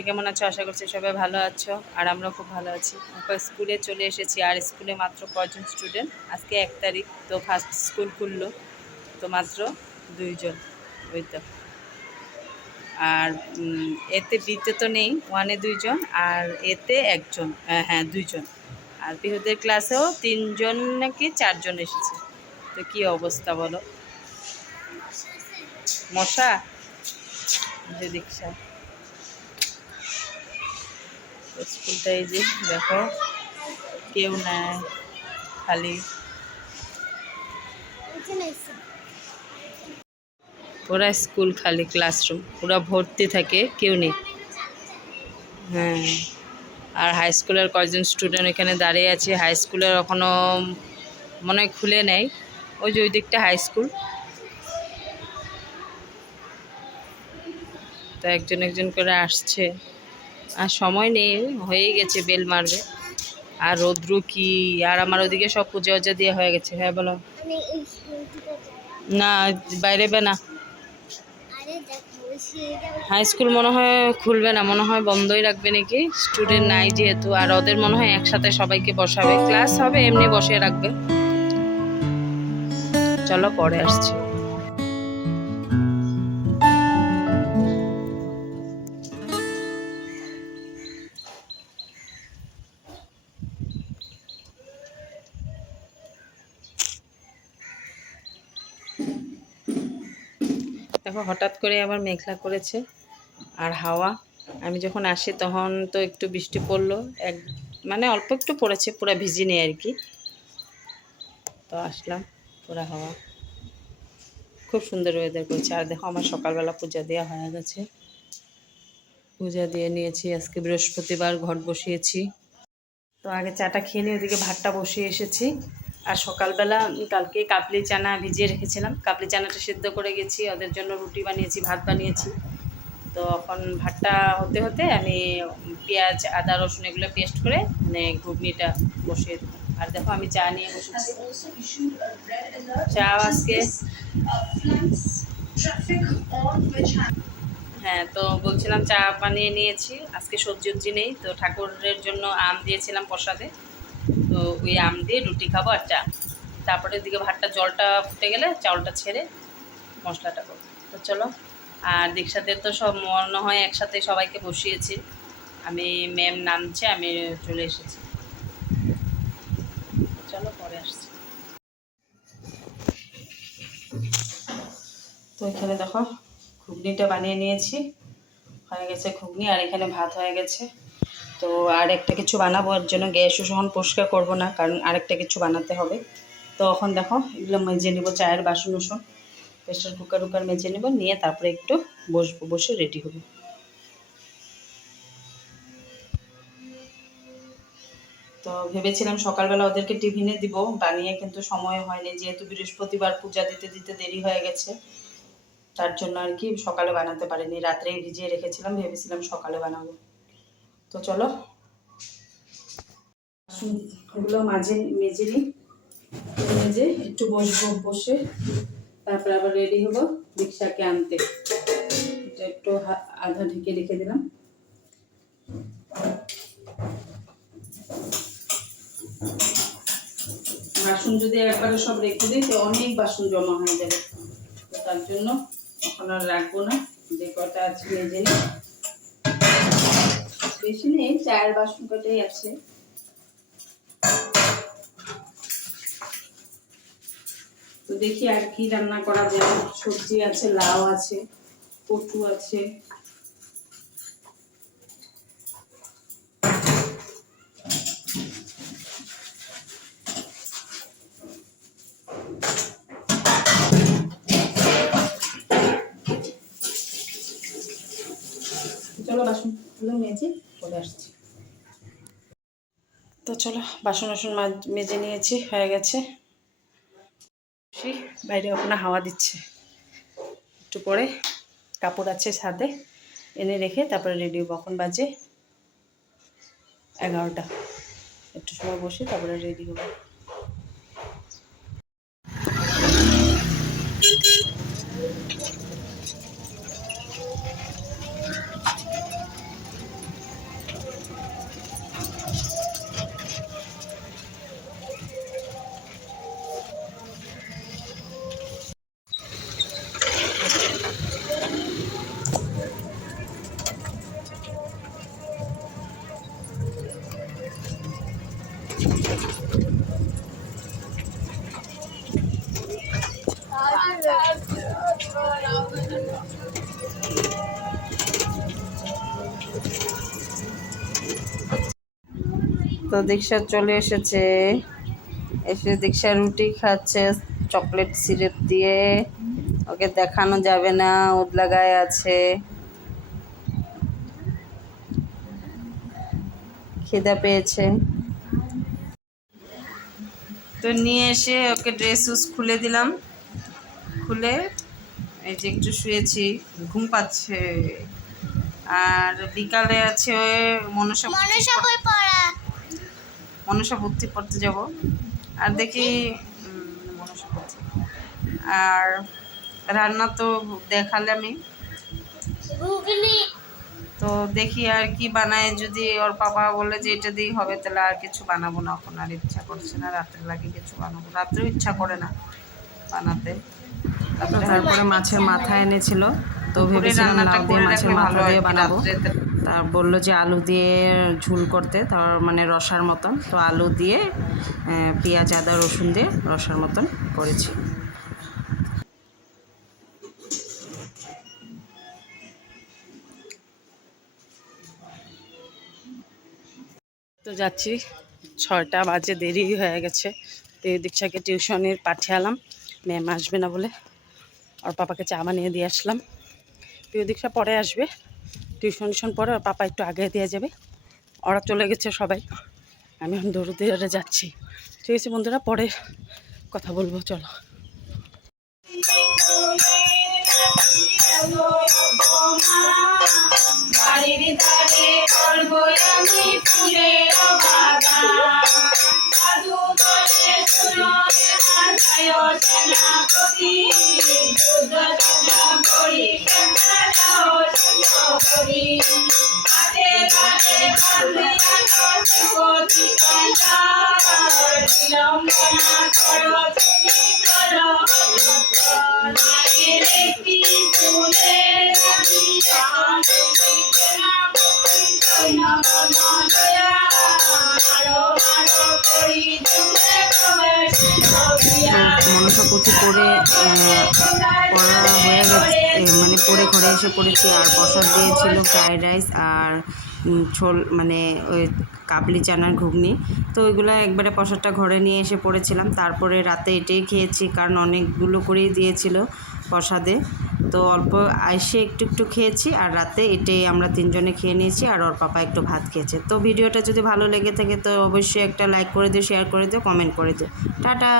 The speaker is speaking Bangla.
সবাই কেমন আছো? আশা করছি সবাই ভালো আছো, আর আমরা খুব ভালো আছি। স্কুলে চলে এসেছি, আর স্কুলে মাত্র কয়জন স্টুডেন্ট? আজকে 1 তারিখ, তো ফার্স্ট স্কুল খুললো, তো মাত্র 2 জন। ওই তো। আর এতে বিতে তো নেই, 1-এ 2 জন, আর এতে 1 জন, হ্যাঁ 2 জন। আর পিহুদের ক্লাসেও 3 জন নাকি 4 জন এসেছে। তো কী অবস্থা বলো? মশা যে দীক্ষা স্কুলটা, এই যে দেখো কেউ নাই, খালি। পুরা স্কুল খালি, ক্লাসরুম পুরা ভর্তি থাকে, কেউ নেই। হ্যাঁ, আর হাই স্কুলের কয়েকজন স্টুডেন্ট এখানে দাঁড়িয়ে আছে। হাই স্কুলের এখনও মনে হয় খুলে নেই, ওই যে ওই দিকটা হাই স্কুল। তো একজন একজন করে আসছে, আর সময় নেই, হয়ে গেছে, বেল মারবে। আর রৌদ্র কি! আর আমার ওদিকে সব পূজা উজা দিয়ে হয়ে গেছে। হ্যাঁ বলো। না, বাইরে বে না। হাই স্কুল মনে হয় খুলবে না, মনে হয় বন্ধই রাখবে নাকি, স্টুডেন্ট নাই যেহেতু। আর ওদের মনে হয় একসাথে সবাইকে বসাবে, ক্লাস হবে এমনি বসে রাখবে। চলো পরে আসছি। দেখো হঠাৎ করে আবার মেঘলা করেছে, আর হাওয়া। আমি যখন আসি তখন তো একটু বৃষ্টি পড়লো, মানে অল্প একটু পড়েছে, পুরো ভিজি নেই আর কি। তো আসলাম, পুরা হাওয়া, খুব সুন্দর ওয়েদার করেছে। আর দেখো আমার সকালবেলা পূজা দেওয়া হয়ে গেছে, পূজা দিয়ে নিয়েছি। আজকে বৃহস্পতিবার, ঘট বসিয়েছি। তো আগে চাটা খেয়ে নিয়ে ওদিকে ভাতটা বসিয়ে এসেছি। আর সকালবেলা কালকে কাবলি চানা ভিজিয়ে রেখেছিলাম, কাবলি চানাটা সিদ্ধ করে গেছি, ওদের জন্য রুটি বানিয়েছি, ভাত বানিয়েছি। তো এখন ভাতটা হতে হতে আমি পেঁয়াজ, আদা, রসুন এগুলো পেস্ট করে মানে ঘুগনিটা বসিয়ে দেবো। আর দেখো আমি চা নিয়ে বসেছি। চা আজকে, হ্যাঁ তো বলছিলাম চা বানিয়ে নিয়েছি। আজকে সবজি নেই, তো ঠাকুরের জন্য আম দিয়েছিলাম প্রসাদে, তো ওই আম দিয়ে রুটি খাবো আর চা। তারপরে ওইদিকে ভাতটা জলটা ফুটে গেলে চাউলটা ছেড়ে মশলাটা করবো। তো চলো। আর দীক্ষাতে তো সব মনে হয় একসাথে সবাইকে বসিয়েছি। আমি ম্যাম নামছে, আমি চলে এসেছি। চলো পরে আসছি। তো এখানে দেখো ঘুগনিটা বানিয়ে নিয়েছি, হয়ে গেছে ঘুগনি। আর এখানে ভাত হয়ে গেছে। তো আর একটা কিছু বানাবো, এর জন্য গ্যাসও সহন পরিষ্কার করবো না, কারণ আরেকটা কিছু বানাতে হবে। তো এখন দেখো এগুলো মেজে নেবো, চায়ের বাসন উসন, প্রেশার কুকার মেজে নেবো, নিয়ে তারপরে একটু বসবো, বসে রেডি হবো। তো ভেবেছিলাম সকালবেলা ওদেরকে টিফিনে দিব বানিয়ে, কিন্তু সময় হয়নি, যেহেতু বৃহস্পতিবার পূজা দিতে দিতে দেরি হয়ে গেছে, তার জন্য আর কি সকালে বানাতে পারিনি। রাত্রেই ভিজিয়ে রেখেছিলাম, ভেবেছিলাম সকালে বানাবো। তো চলো ওগুলো মেজে নিই, মেজে একটু বসবো, বসে তারপরে আবার রেডি হবো দীক্ষাকে আনতে। এটা একটু আধা ঢেকে রেখে দিলাম। বাসন যদি একবারে সব রেখে দিই তো অনেক বাসন জমা হয়ে যাবে, তো তার জন্য এখন আর রাখবো না, যে কটা আছে মেজে নিই। বেশি নেই, চায়ের বাসন কটাই আছে। তো দেখি আর কি রান্না করা যায়। সবজি আছে, লাউ আছে, কচু আছে। চলো বাসনগুলো মেজে চলে আসছি। তো চলো বাসন মেজে নিয়েছি, হয়ে গেছে। বাইরে ওখানে হাওয়া দিচ্ছে, একটু পরে কাপড় আছে ছাদে, এনে রেখে তারপরে রেডি হবো। এখন বাজে 11টা, একটু সময় বসে তারপরে রেডি হবো। তো দীক্ষা চলে এসেছে, এসে দীক্ষা রুটি খাচ্ছে চকলেট সিরাপ দিয়ে। ওকে দেখানো যাবে না, উদলা গায়ে আছে, খিদা পেয়েছে। তো নিয়ে এসে ওকে ড্রেস উস খুলে দিলাম, খুলে এই যে একটু শুয়েছি, ঘুম পাচ্ছে। আর বিকালে আছে মনসা ভর্তি পড়তে যাব। আর দেখি মনসা ভর্তি, আর রান্না তো দেখালে আমি, তো দেখি আর কি বানায়। যদি ওর পাপা বলে যে এটা দিয়েই হবে, তাহলে আর কিছু বানাবো না। এখন আর ইচ্ছা করছে না, রাত্রে লাগে কিছু বানাবো, রাত্রেও ইচ্ছা করে না বানাতে। তারপরে মাছের মাথা এনেছিল, তো ভেবেছিলাম লাউ দিয়ে মাছের মাথা দিয়ে বানাবো। তার বললো যে আলু দিয়ে ঝুল করতে, তার মানে রসার মতন। তো আলু দিয়ে পেঁয়াজ আদা রসুন দিয়ে রসার মতন করেছি। তো যাচ্ছি, 6টা বাজে, দেরি হয়ে গেছে। তো এই দীক্ষাকে টিউশনে পাঠিয়ে ম্যাম আসবে না বলে। আর পাপাকে চা বানিয়ে দিয়ে আসলাম। প্রিয় দীক্ষা পরে আসবে, টিউশন পরে ওর পাপা একটু আগে দিয়ে যাবে। ওরা চলে গেছে সবাই, আমি এখন দৌড়ে যাচ্ছি। ঠিক আছে বন্ধুরা, পরে কথা বলবো, চলো। বাড়ির ধারে করব আমি ফুলের বাগান, সাধু বলে শুনো আমার জয় সেনাপতি, যুদ্ধ সভা করি কেন্দ্রাও শুনো করি, হাতে হাতে কাঁধে কাঁধে ঠিকাদার, বিলম্বনা করো তুমি করো মায়ের একটি ফুলের মনসা পুঁথি পড়ে পড়া হয়ে গেছে, মানে পড়ে ঘরে এসে পড়েছি। আর প্রসাদ দিয়েছিল ফ্রাইড রাইস আর ছোল, মানে ওই কাবলি চানার ঘুগনি। তো ওইগুলো একবারে প্রসাদটা ঘরে নিয়ে এসে পড়েছিলাম। তারপরে রাতে এটাই খেয়েছি, কারণ অনেকগুলো করেই দিয়েছিল প্রসাদে। তো অল্প এসে একটু খেয়েছি, আর রাতে এটাই আমরা 3 জনে খেয়ে নিয়েছি। আর ওর পাপা একটু ভাত খেয়েছে। তো ভিডিওটা যদি ভালো লেগে থাকে তো অবশ্যই একটা লাইক করে দিও, শেয়ার করে দিও, কমেন্ট করে দিও। টাটা।